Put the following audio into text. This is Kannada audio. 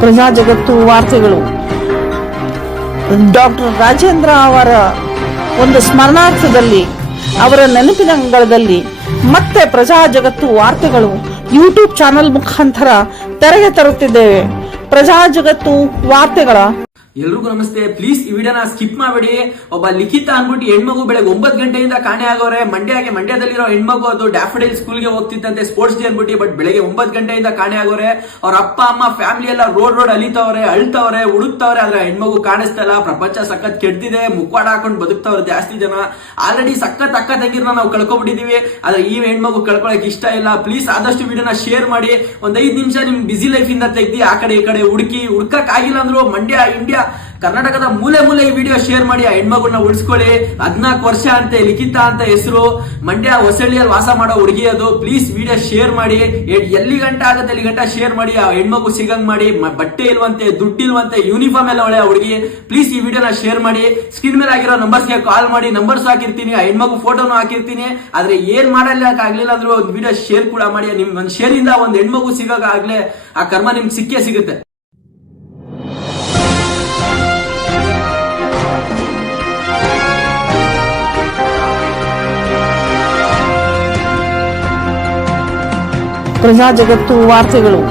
ಪ್ರಜಾ ಜಗತ್ತು ವಾರ್ತೆಗಳು. ಡಾಕ್ಟರ್ ರಾಜೇಂದ್ರ ಅವರ ಒಂದು ಸ್ಮರಣಾರ್ಥದಲ್ಲಿ, ಅವರ ನೆನಪಿನ ಅಂಗಳದಲ್ಲಿ ಮತ್ತೆ ಪ್ರಜಾ ಜಗತ್ತು ವಾರ್ತೆಗಳು ಯೂಟ್ಯೂಬ್ ಚಾನೆಲ್ ಮುಖಾಂತರ ತೆರೆಗೆ ತರುತ್ತಿದ್ದೇವೆ. ಪ್ರಜಾ ಜಗತ್ತು ವಾರ್ತೆಗಳ ಎಲ್ರಿಗೂ ನಮಸ್ತೆ. ಪ್ಲೀಸ್ ಈ ವಿಡಿಯೋನ ಸ್ಕಿಪ್ ಮಾಡಬೇಡಿ. ಒಬ್ಬ ಲಿಖಿತ ಅನ್ಬಿಟ್ಟು ಹೆಣ್ಮಗು ಬೆಳಗ್ಗೆ ಒಂಬತ್ತು ಗಂಟೆಯಿಂದ ಕಾಣೆ ಆಗೋರೆ. ಮಂಡ್ಯಗೆ ಮಂಡ್ಯದಲ್ಲಿರೋ ಹೆಣ್ಮಗು ಅದು ಡ್ಯಾಫಡಿಲ್ ಸ್ಕೂಲ್ಗೆ ಹೋಗ್ತಿದ್ದಂತೆ ಸ್ಪೋರ್ಟ್ಸ್ ಡೇ ಅನ್ಬಿಟ್ಟು ಬಟ್ ಬೆಳಗ್ಗೆ ಒಂಬತ್ತು ಗಂಟೆಯಿಂದ ಕಾಣೆ ಆಗೋರೆ. ಅವ್ರ ಅಪ್ಪ, ಅಮ್ಮ ಫ್ಯಾಮಿಲಿ ಎಲ್ಲ ರೋಡ್ ರೋಡ್ ಅಲಿತವ್ರೆ, ಅಳ್ತವ್ರೆ, ಹುಡುಕ್ತವ್ರೆ. ಆದ್ರೆ ಹೆಣ್ಮಗು ಕಾಣಿಸ್ತಾ ಇಲ್ಲ. ಪ್ರಪಂಚ ಸಖತ್ ಕೆಡ್ತಿದೆ ಮುಖವಾಡ ಹಾಕೊಂಡು ಬದುಕ್ತವ್ರೆ ಜಾಸ್ತಿ ಜನ. ಆಲ್ರೆಡಿ ಸಖತ್ ಅಕ್ಕ ತಂಗಿರ್ನ ನಾವು ಕಳ್ಕೊಬಿಟ್ಟಿದೀವಿ ಆದ್ರೆ ಈ ಹೆಣ್ಮಗು ಕಳ್ಕೊಳಕ್ ಇಷ್ಟ ಇಲ್ಲ. ಪ್ಲೀಸ್ ಆದಷ್ಟು ವಿಡಿಯೋನ ಶೇರ್ ಮಾಡಿ. ಒಂದ್ ಐದು ನಿಮಿಷ ನಿಮ್ ಬಿಸಿ ಲೈಫ್ ಇಂದ ತೆಗ್ದಿ, ಆ ಕಡೆ ಈ ಕಡೆ ಹುಡುಕಿ, ಹುಡ್ಕಕ್ ಆಗಿಲ್ಲ ಅಂದ್ರು ಮಂಡ್ಯ ಇಂಡಿಯಾ ಕರ್ನಾಟಕದ ಮೂಲೆ ಮೂಲೆ ಈ ವಿಡಿಯೋ ಶೇರ್ ಮಾಡಿ ಆ ಹೆಣ್ಮಗುನ ಉಳಿಸ್ಕೊಳ್ಳಿ. ಹದಿನಾಲ್ಕು ವರ್ಷ ಅಂತೆ, ಲಿಖಿತ ಅಂತ ಹೆಸರು. ಮಂಡ್ಯ ಹೊಸಳ್ಳಿಯಲ್ಲಿ ವಾಸ ಮಾಡೋ ಹುಡುಗಿ ಅದು. ಪ್ಲೀಸ್ ವಿಡಿಯೋ ಶೇರ್ ಮಾಡಿ. ಎಲ್ಲಿ ಗಂಟ ಆಗುತ್ತೆ, ಅಲ್ಲಿ ಗಂಟ ಶೇರ್ ಮಾಡಿ. ಆ ಹೆಣ್ಮಗು ಸಿಗಂಗ್ ಮಾಡಿ. ಬಟ್ಟೆ ಇಲ್ವಂತೆ, ದುಡ್ಡು ಇಲ್ವಂತೆ ಯೂನಿಫಾರ್ಮ್ ಎಲ್ಲ ಒಳ್ಳೆ ಹುಡುಗಿ. ಪ್ಲೀಸ್ ಈ ವಿಡಿಯೋನ ಶೇರ್ ಮಾಡಿ. ಸ್ಕ್ರೀನ್ ಮೇಲೆ ಆಗಿರೋ ನಂಬರ್ಸ್ಗೆ ಕಾಲ್ ಮಾಡಿ. ನಂಬರ್ಸ್ ಹಾಕಿರ್ತೀನಿ. ಆ ಹೆಣ್ಮಗು ಫೋಟೋನು ಹಾಕಿರ್ತೀನಿ. ಆದ್ರೆ ಏನ್ ಆಗ್ಲಿಲ್ಲ ಅಂದ್ರೂ ಒಂದು ವಿಡಿಯೋ ಶೇರ್ ಕೂಡ ಮಾಡಿ. ನಿಮ್ ಒಂದು ಶೇರ್ ಇಂದ ಒಂದ್ ಹೆಣ್ಮಗು ಸಿಗೋಕ್ ಆಗ್ಲೇ ಆ ಕರ್ಮ ನಿಮ್ಗೆ ಸಿಕ್ಕೇ ಸಿಗುತ್ತೆ. പ്രജാജഗത്തു വാർത്തകളും